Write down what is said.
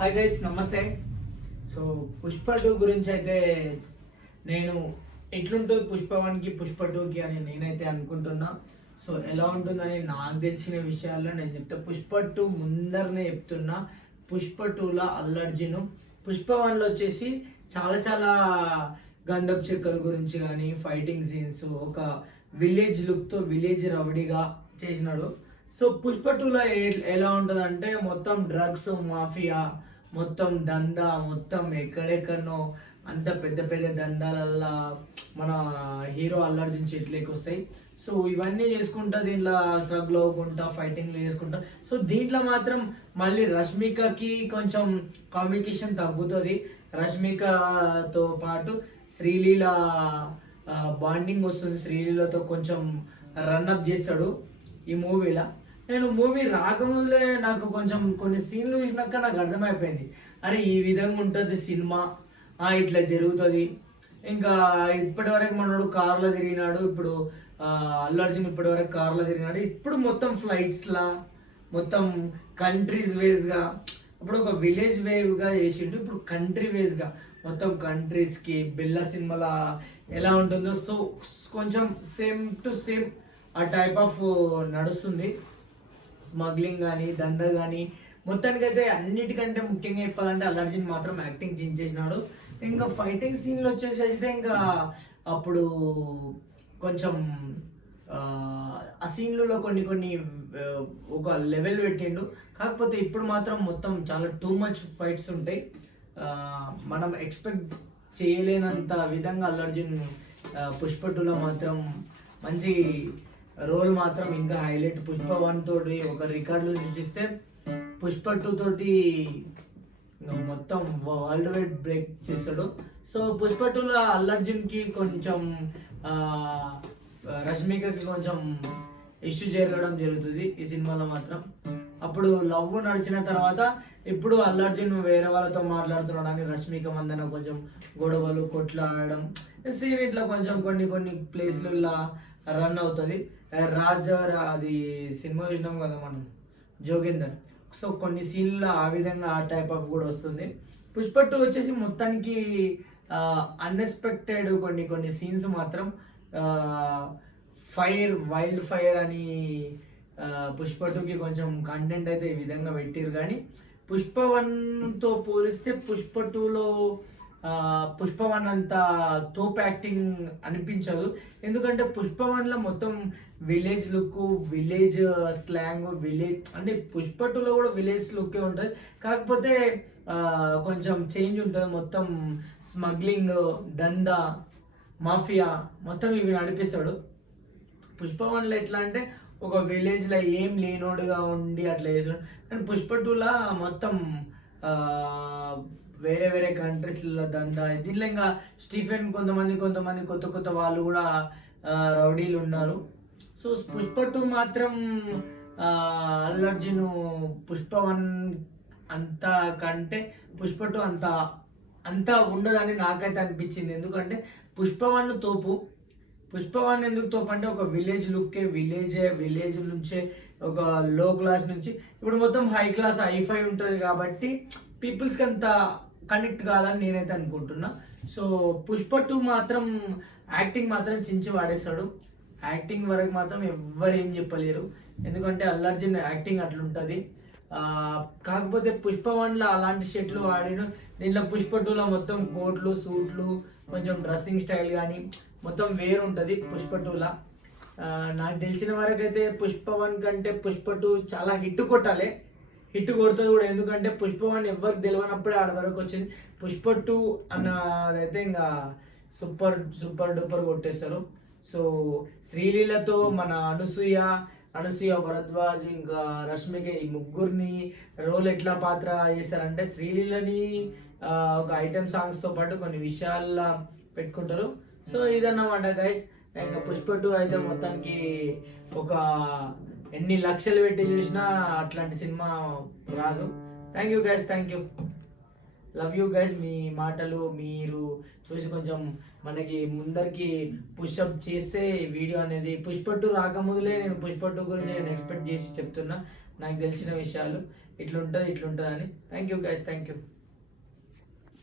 Hi guys, నమస్తే. So Pushpa 2 గురించి అయితే నేను ఎట్లుంటుంది పుష్ప 1కి పుష్ప 2కి అని నేనైతే అనుకుంటున్నా. సో ఎలా ఉంటుందని నాకు తెలిసిన విషయాల్లో నేను చెప్తా. పుష్ప 2 ముందరనే చెప్తున్నా, పుష్ప 2లో అల్లు అర్జున్, పుష్ప 1లో వచ్చేసి చాలా చాలా గంధపు చెక్కల గురించి కానీ ఫైటింగ్ సీన్స్, ఒక విలేజ్ లుక్తో విలేజ్ రౌడీగా చేసినాడు. సో పుష్ప 2లో ఎలా ఉంటుంది అంటే మొత్తం డ్రగ్స్ మాఫియా, మొత్తం దందా, మొత్తం ఎక్కడెక్కడనో అంత పెద్ద పెద్ద దందాలల్లా మన హీరో అల్లు అర్జున్ చేతిలోకి వస్తాయి. సో ఇవన్నీ చేసుకుంటా దీంట్లో స్ట్రగుల్ అవ్వకుండా ఫైటింగ్లు చేసుకుంటా. సో దీంట్లో మాత్రం మళ్ళీ రష్మికకి కొంచెం కమ్యూనికేషన్ తగ్గుతుంది. రష్మికతో పాటు శ్రీలీల బాండింగ్ వస్తుంది. శ్రీలీలతో కొంచెం రన్అప్ చేస్తాడు ఈ మూవీలో. నేను మూవీ రాకముందే నాకు కొంచెం కొన్ని సీన్లు చూసినాక నాకు అర్థమైపోయింది, అరే ఈ విధంగా ఉంటుంది సినిమా, ఇట్లా జరుగుతుంది. ఇంకా ఇప్పటి వరకు మనోడు కార్లో తిరిగినాడు, ఇప్పుడు అల్లు అర్జున్ ఇప్పటి వరకు కార్లో తిరిగినాడు, ఇప్పుడు మొత్తం ఫ్లైట్స్లా, మొత్తం కంట్రీస్ వేస్గా, ఇప్పుడు ఒక విలేజ్ వేవ్గా చేసిండు, ఇప్పుడు కంట్రీ వేస్గా మొత్తం కంట్రీస్కి బిల్లా సినిమాలా ఎలా ఉంటుందో సో కొంచెం సేమ్ టు సేమ్ ఆ టైప్ ఆఫ్ నడుస్తుంది. స్మగ్లింగ్ కానీ దందా కానీ మొత్తానికైతే అన్నిటికంటే ముఖ్యంగా చెప్పాలంటే అల్లు అర్జున్ మాత్రం యాక్టింగ్ చించేసినాడు. ఇంకా ఫైటింగ్ సీన్లు వచ్చేసి అయితే ఇంకా అప్పుడు కొంచెం ఆ సీన్లలో కొన్ని కొన్ని ఒక లెవెల్ పెట్టిండు. కాకపోతే ఇప్పుడు మాత్రం మొత్తం చాలా టూ మచ్ ఫైట్స్ ఉంటాయి. మనం ఎక్స్పెక్ట్ చేయలేనంత విధంగా అల్లు అర్జున్ పుష్ప 2లో మాత్రం మంచి రోల్ మాత్రం ఇంకా హైలైట్. పుష్ప 1 తోటి ఒక రికార్డులు సృష్టిస్తే పుష్ప 2 తోటి మొత్తం వరల్డ్ వైడ్ బ్రేక్ చేస్తాడు. సో పుష్ప 2లో అల్లు అర్జున్కి కొంచెం రష్మికకి కొంచెం ఇష్యూ జరగడం జరుగుతుంది ఈ సినిమాలో మాత్రం. అప్పుడు లవ్ నడిచిన తర్వాత ఇప్పుడు అల్లు అర్జున్ వేరే వాళ్ళతో మాట్లాడుతున్నాడు అని రష్మిక మందన కొంచెం గొడవలు కొట్లాడడం సీన్ ఇట్లా కొంచెం కొన్ని కొన్ని ప్లేస్లు ఇలా రన్ అవుతుంది. రాజా అది సినిమా చూసినాం కదా మనం, జోగేందర్. సో కొన్ని సీన్లు ఆ విధంగా ఆ టైప్ ఆఫ్ కూడా వస్తుంది. పుష్ప 2 వచ్చేసి మొత్తానికి అన్ఎక్స్పెక్టెడ్ కొన్ని కొన్ని సీన్స్ మాత్రం వైల్డ్ ఫైర్ అని పుష్ప 2కి కొంచెం కంటెంట్ అయితే ఈ విధంగా పెట్టారు. కానీ పుష్ప 1తో పోలిస్తే పుష్ప 2లో పుష్ప 1 అంత తోప్ యాక్టింగ్ అనిపించదు. ఎందుకంటే పుష్ప 1లో మొత్తం village look, village slang, village అంటే పుష్ప 2లో కూడా విలేజ్ లుక్కే ఉంటుంది. కాకపోతే కొంచెం చేంజ్ ఉంటుంది. మొత్తం స్మగ్లింగ్, దందా, మాఫియా మొత్తం ఇవి నడిపిస్తాడు. పుష్ప 1లో ఎట్లా అంటే ఒక విలేజ్లో ఏం లేనోడుగా ఉండి అట్లా చేస్తాడు. కానీ పుష్ప 2లో మొత్తం వేరే వేరే కంట్రీస్లో దందా. దీనిలో ఇంకా స్టీఫెన్ కొంతమంది కొత్త కొత్త వాళ్ళు కూడా రౌడీలు ఉన్నారు. సో పుష్ప 2 మాత్రం అల్లు అర్జున్ పుష్ప 1 అంత కంటే పుష్ప 2 అంతా ఉండదని నాకైతే అనిపించింది. ఎందుకంటే పుష్ప 1 తోపు. పుష్ప 1 ఎందుకు తోపు అంటే ఒక విలేజ్ లుక్కే, విలేజ్ నుంచే ఒక లో క్లాస్ నుంచి ఇప్పుడు మొత్తం హై క్లాస్ హైఫై ఉంటుంది కాబట్టి పీపుల్స్కి అంత కనెక్ట్ కాదని నేనైతే అనుకుంటున్నా. సో పుష్ప 2 మాత్రం యాక్టింగ్ మాత్రం చించి వాడేస్తాడు. యాక్టింగ్ వరకు మాత్రం ఎవ్వరేం చెప్పలేరు, ఎందుకంటే అల్లు అర్జున్ యాక్టింగ్ అట్లుంటుంది. కాకపోతే పుష్ప 1లో అలాంటి షర్ట్లు వాడాడు. దీంట్లో పుష్ప 2లో మొత్తం కోట్లు, సూట్లు, కొంచెం డ్రెస్సింగ్ స్టైల్ కానీ మొత్తం వేరు ఉంటుంది పుష్ప 2లో. నాకు తెలిసిన వరకు అయితే పుష్ప 1 కంటే పుష్ప 2 చాలా హిట్ కొట్టాలి, హిట్ కొడుతుంది కూడా. ఎందుకంటే పుష్ప 1 ఎవరికి తెలియనప్పుడే ఆడ వరకు వచ్చింది. పుష్ప 2 అన్నదైతే ఇంకా సూపర్ డూపర్ కొట్టేస్తారు. సో శ్రీలీలతో మన అనసూయ భరద్వాజ్ ఇంకా రష్మిక ఈ ముగ్గురిని రోల్ ఎట్లా పాత్ర చేస్తారంటే శ్రీలీలని ఒక ఐటమ్ సాంగ్స్తో పాటు కొన్ని విషయాల్లో పెట్టుకుంటారు. సో ఇదన్నమాట గైస్. ఇంకా పుష్ప 2 అయితే మొత్తానికి ఒక ఎన్ని లక్షలు పెట్టి చూసినా అట్లాంటి సినిమా రాదు. Thank you guys, thank you, love you guys. మీ మాటలు మీరు చూసి కొంచెం మనకి ముందరికి పుషప్ చేస్తే వీడియో అనేది పుష్ప 2 రాకముందులే నేను పుష్ప 2 గురించి నేను ఎక్స్పెక్ట్ చేసి చెప్తున్నా నాకు తెలిసిన విషయాలు. ఇట్లుంటుంది అని. Thank you guys, thank you.